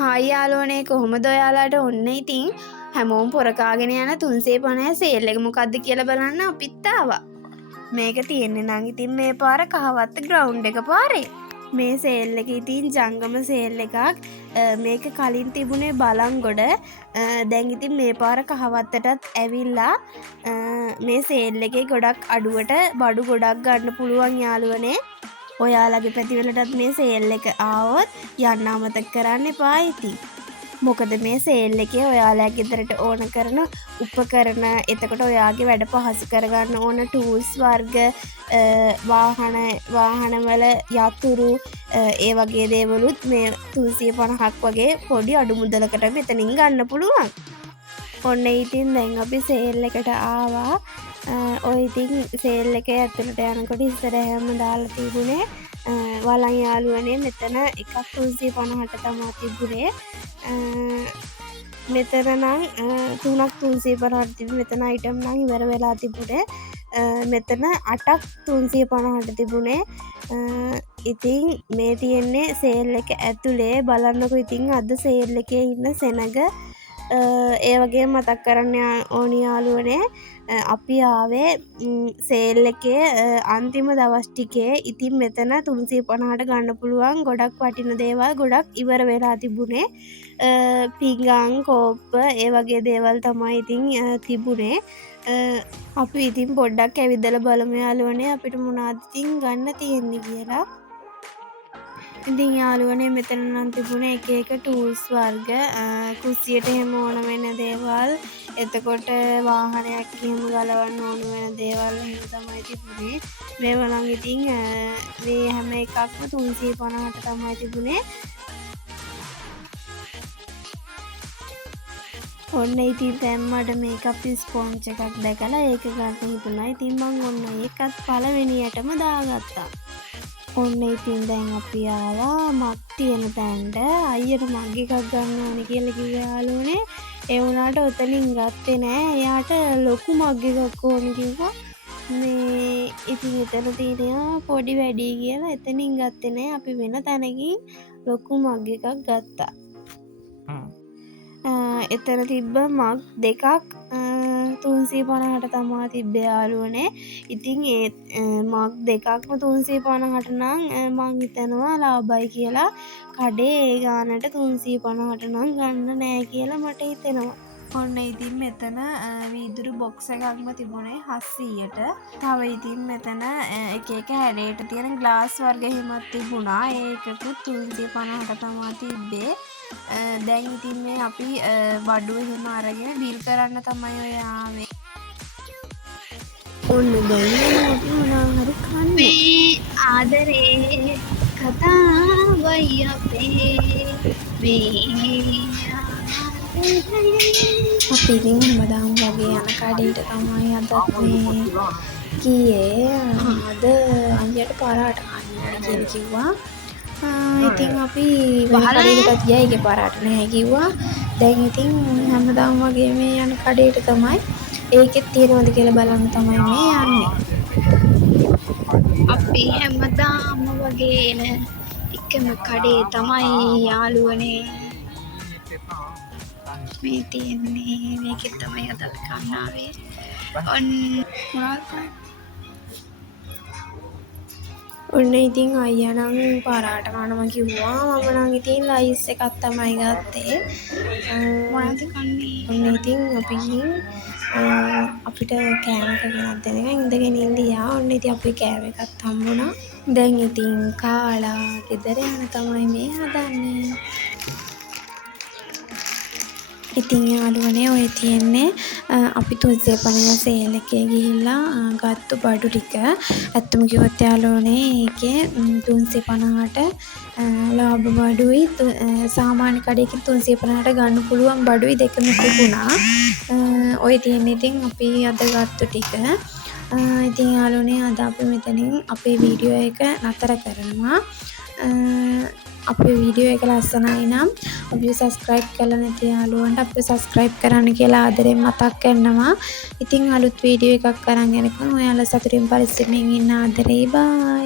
Hi යාළුවනේ කොහොමද ඔයාලාට? ඔන්න ඉතින් හැමෝම පොරකාගෙන යන 350 සේල් එක මොකද්ද කියලා බලන්න අපිත් ආවා. මේක තියෙන්නේ නම් ඉතින් මේ පාර කහවත්ත ග්‍රවුන්ඩ් එක පාරේ. මේ සේල් එක ඉතින් ජංගම සේල් එකක්. මේක කලින් තිබුණේ බලංගොඩ. දැන් ඉතින් මේ පාර කහවත්තටත් ඇවිල්ලා මේ සේල් එකේ ගොඩක් අඩුවට බඩු ගොඩක් ගන්න පුළුවන් යාළුවනේ. ඔයාලගේ පැතිවලටත් මේ සේල් එක ආවොත් යන්න අමතක කරන්න එපා ඉතින්. මොකද මේ සේල් එකේ ඔයාලගේ ගෙදරට ඕන කරන උපකරණ, එතකොට ඔයාගේ වැඩ පහසු කරගන්න ඕන ටූල්ස් වර්ග, වාහනවල යතුරු, ඒ වගේ දේවලුත් මේ 350ක් වගේ පොඩි අඩු මුදලකට මෙතනින් ගන්න පුළුවන්. ඔන්න ඉතින් දැන් අපි සේල් එකට ආවා. ඔය ඉතින් සේල් එක ඇතුළට යනකොට ඉස්සරහම දාලා තිබුණේ වලන් යාළුවනේ මෙතන එකක් 350ට තමයි තිබුණේ. මෙතන නම් තුනක් 350ට තිබුණේ. මෙතන අයිටම් නම් ඉවර වෙලා තිබුණේ. මෙතන 8ක් 350ට තිබුණේ. ඉතින් මේ තියෙන්නේ සේල් එක ඇතුලේ. බලන්නකො ඉතින් අද සේල් එකේ ඉන්න සෙනග. ඒ වගේ මතක් කරන්න ඕනි යාළුවනේ, අපි ආවේ සේල් එකේ අන්තිම දවස් ටිකේ. ඉතින් මෙතන 350ට ගන්න පුළුවන් ගොඩක් වටින දේවල් ගොඩක් ඉවර වෙලා තිබුණේ. පිඟාන්, කෝප්ප, ඒ වගේ දේවල් තමයි ඉතින් තිබුණේ. අපි ඉතින් පොඩ්ඩක් ඇවිදලා බලමු යාළුවනේ අපිට මොනවද ඉතින් ගන්න තියෙන්නේ කියලා. ඉතින් යාළුවනේ මෙතන නම් තිබුණේ එක එක ටූල්ස් වර්ග, කුස්සියට එහෙම ඕන වෙන දේවල්, එතකොට වාහනයක් එහෙම ගලවන්න ඕන වෙන දේවල් එහෙම තමයි තිබුණේ. මේවා නම් ඉතින් මේ හැම එකක්ම 350ට තමයි තිබුණේ. ඔන්න ඉතින් දැන් මට මේකප් ස්පොන්ජ් එකක් දැකලා ඒක ගන්න හිතුණා. ඉතින් මං ඔන්න ඒකත් පළවෙනියටම දාගත්තා. ඔන්න ඉතින් දැන් අපි ආවා මග් තියෙන තැනට. අයියට මග් එකක් ගන්න ඕනේ කියලා කිව්ව යාළුවනේ. ඒ වුණාට ඔතනින් ගත්තේ නෑ. එයාට ලොකු මග් එකක් ඕනේ කිව්වා. මේ ඉතින් එතන තියෙනවා පොඩි වැඩි කියලා එතනින් ගත්තේ නෑ. අපි වෙන තැනකින් ලොකු මග් එකක් ගත්තා. එතන තිබ්බ මග් දෙකක් 350ට තමා තිබ්බේ යාළුවනේ. ඉතින් ඒ මග් දෙකක්ම 350ට නම් මං හිතනවා ලාභයි කියලා. කඩේ ඒ ගානට 350ට නම් ගන්න නෑ කියලා මට හිතෙනවා. ඔන්න ඉතින් මෙතන වීදුරු බොක්ස් එකක්ම තිබුණේ 700ට. තව ඉතින් මෙතන එක එක හැඩයට තියෙන ග්ලාස් වර්ග එහෙමත් තිබුණා. ඒකකුත් 350ට තමා තිබ්බේ. දැන් ඉතින් මේ අපි බඩුව එහෙම අරගෙන ඩීල් කරන්න තමයි ඔය ආවේ. ඔන්න දැන් අපි මොනවා හරි කන්නේ. ආදරේ කතාවයි අපේ මේ අපි ඉතින් හැමදාම වගේ යන කඩේට තමයි අදත් මේ ගියේ. අද අයියට පාරාට කන්න කියලා කිව්වා. ඉතින් අපි කඩේටත් ගියා. ඒකේ පාරාට නැහැ කිව්වා. දැන් ඉතින් හැමදාම වගේ මේ යන කඩේට තමයි. ඒකෙත් තියෙනවද කියලා බලන්න තමයි මේ යන්නේ. අපි හැමදාම වගේ එන එකම කඩේ තමයි යාළුවනේ මේ තියෙන්නේ. මේකෙත් තමයි අද කන්න ආවේ. ඔන්න ඉතින් අයියා නම් පාරාට කනවා කිව්වා. මම නම් ඉතින් ලයිස් එකක් තමයි ගත්තේ. මොනවද කන්නේ? ඔන්න ඉතින් අපි අපිට කෑම එකක් ගෙනත් දෙනකන් ඉඳගෙන ඉඳියා. ඔන්න ඉතින් අපි කෑම එකත් හම්බුණා. දැන් ඉතින් කාලා ගෙදර යන තමයි මේ හදන්නේ. ඉතින් යාළුවනේ ඔය තියෙන්නේ අපි 350 සේල් එකේ ගිහිල්ලා ගත්තු බඩු ටික. ඇත්තම කිව්වොත් යාළුවනේ ඒකේ 350ට ලාභ බඩුයි සාමාන්‍ය කඩේකින් 350ට ගන්න පුළුවන් බඩුයි දෙකම තිබුණා. ඔය තියෙන්නේ ඉතින් අපි අද ගත්තු ටික. ඉතින් යාළුවනේ අද අපි මෙතනින් අපේ වීඩියෝ එක නතර කරනවා. අපේ වීඩියෝ එක ලස්සනයි නම් අපිව සබ්ස්ක්‍රයිබ් කරලා නැති යාළුවන්ට අපිව සබ්ස්ක්‍රයිබ් කරන්න කියලා ආදරෙන් මතක් කරනවා. ඉතින් අලුත් වීඩියෝ එකක් අරන් එනකම් ඔයාලා සතුටින් පරිස්සමෙන් ඉන්න ආදරේ. බයි.